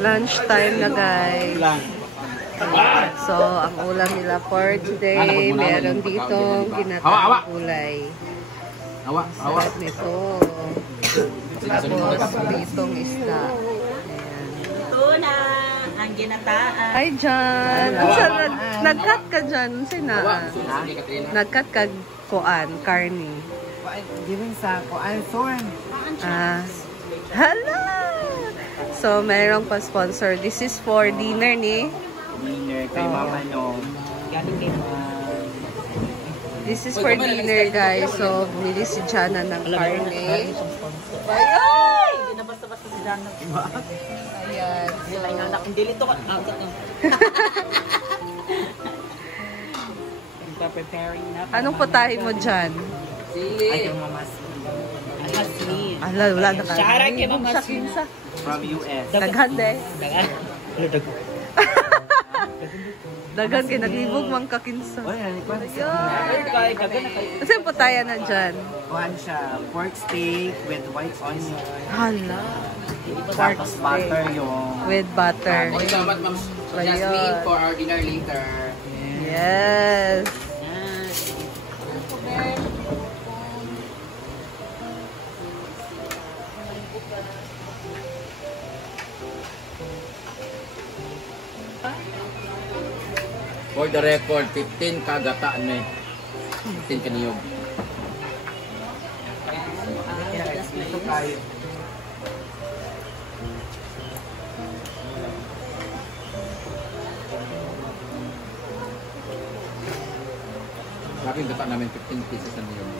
Lunch time na guys. So, ang ulam nila for today, meron dito ginataang gulay. Sarap nito. Tapos, ditong isda. Ito na ang ginataan. Hi, John. Nag-cut ka dyan. Sina? Nag-cut ka kuan, karni. Giving sa kuan, thorn. Hala! So, mayroong pa-sponsor. This is for dinner ni? Dinner kay Mama no. This is for dinner, guys. So, bumili si Jana ng karne. Ay! Hindi na basta-basta si Jana. Ayan. Sila yung anak. Hindi lito ka. Preparing na. Anong putahe mo dyan? Ay, kay Mama Asli. Ala, wala na kayo. Shara kay Mama Sa kinsa. from US. Daghan de. Dagan. Daghan kay naglibog mang kakinsa. Oy, ano ko? Kay dagan na kayo. Kasi yung putahe na dyan. Kuan siya, pork steak with white onion. Hala. Tapos butter yung... With butter. Salamat, Ma'am Jasmine, for our dinner later. Yes. For the record, 15 kagataan na 15 kaniyog. Ito tayo. Sabi yung gata namin 15 pieces na niyog.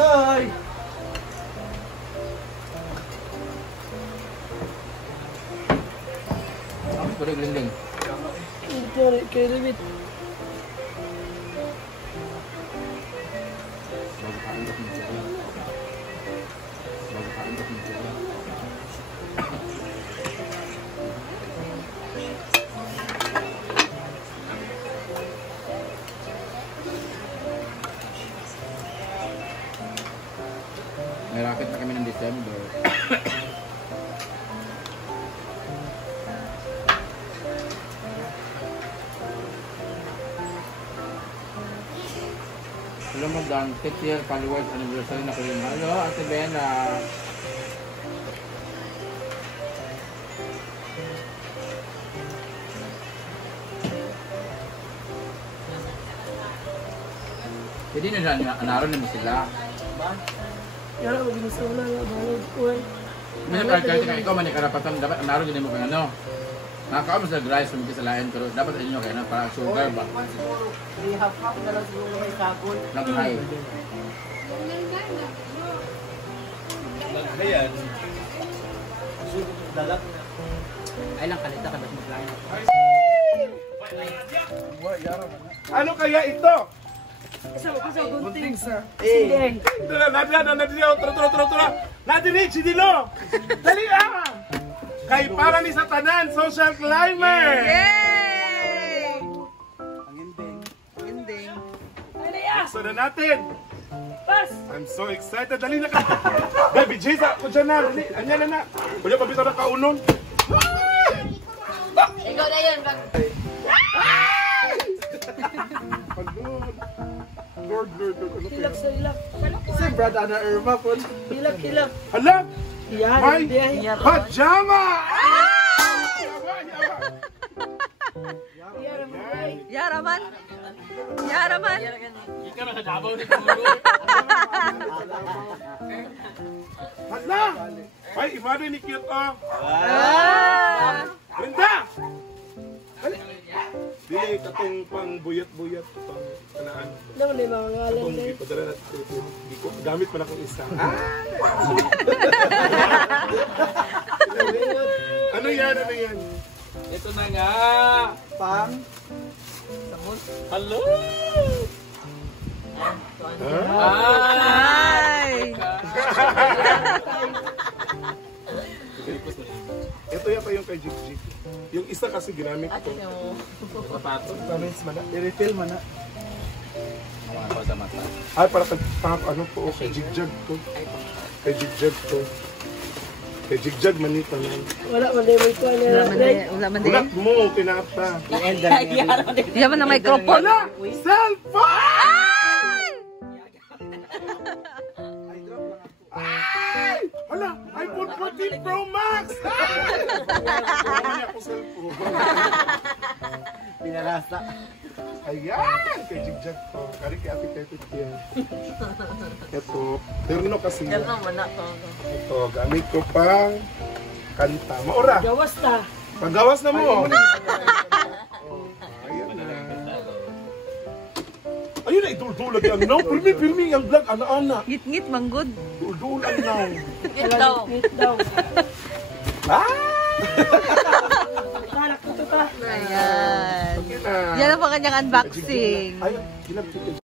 Ay! Pwede glinding. Kay David. Bago kaindot mo siya. Bago kaindot mo siya. May racket na kami ng December. Hello, Madam. 6th year followers anniversary na kayo. Hello, Ate Bena. Hindi na dyan, anaron mo sila. Yara, mag-inisa na nga. Balog ko eh. May kahit nga ikaw man karapatan, dapat anaron din mo kung ano. Nakakaon mo sa rice kung sa lain, pero dapat inyo kayo na para sugar ba? Di half-half na lang siguro may sabon. Nag-high. Ayan. Dalag na. Ay lang, kalita ka ba't mag-line? Ano kaya ito? Bunting sa... Tara. Nadiri, sidilo. Dali ah! Kay para ni sa tanan, social climber. Yay! Ang ending. Ending. So na natin. Pas! I'm so excited. Dali na ka. Baby Jesus, ako dyan na. Dali, anya na. Kuya, pabito na kaunon. Ikaw na yan. Lord. Ano Hilak kaya? sa hilak. Si Brad Ana Irma po. Hilak, hilak. Hala! Yan, May biyahe. pajama! Yaraman. Yaraman. Ikaw na kadabaw ni Paulo. Hala! Ay, imari ni cute oh. Ah. Brenda! Dali! Dili, katong pang buyat-buyat. Katong kanaan. Naman na yung mga ngalan Kung na ipadala na di ko gamit pa na akong isa. Ano yan? Ito na nga. Pang. Hello. Ay. Ito yata yung kay Jig. Yung isa kasi ginamit ko. Sapato. Comments man na. I-refill man na. Mga ako sa mata. Ay, para ano po, kay Jigjag ko. Kay Jigjag ko. Kay Jigjag manita na. wala man na yung kuha niya. Wala man Ulat din. mo, tinata. I-end na. Yaman ng microphone. Wala! Cellphone! Ay! Hala! iPhone 14 Pro Max! Wala niya ako cellphone. Pinarasa. Ayan! Kay Jigjag ko. Kari kay Ate Pepit yan. Ito. Terno kasi yan. Ito. Gamit ko pang kanta. Maura! Gawas ta. Paggawas na mo! Ayan na. Ayun na, iduldulag yan. No, filmi ang vlog. Ana-ana. Ngit-ngit manggod. Duldulag na. Ito daw. Meet daw. Ah! Kalak ito ta. Ayan. Okay na. Yan ang mga kanyang unboxing. Ay, kinapit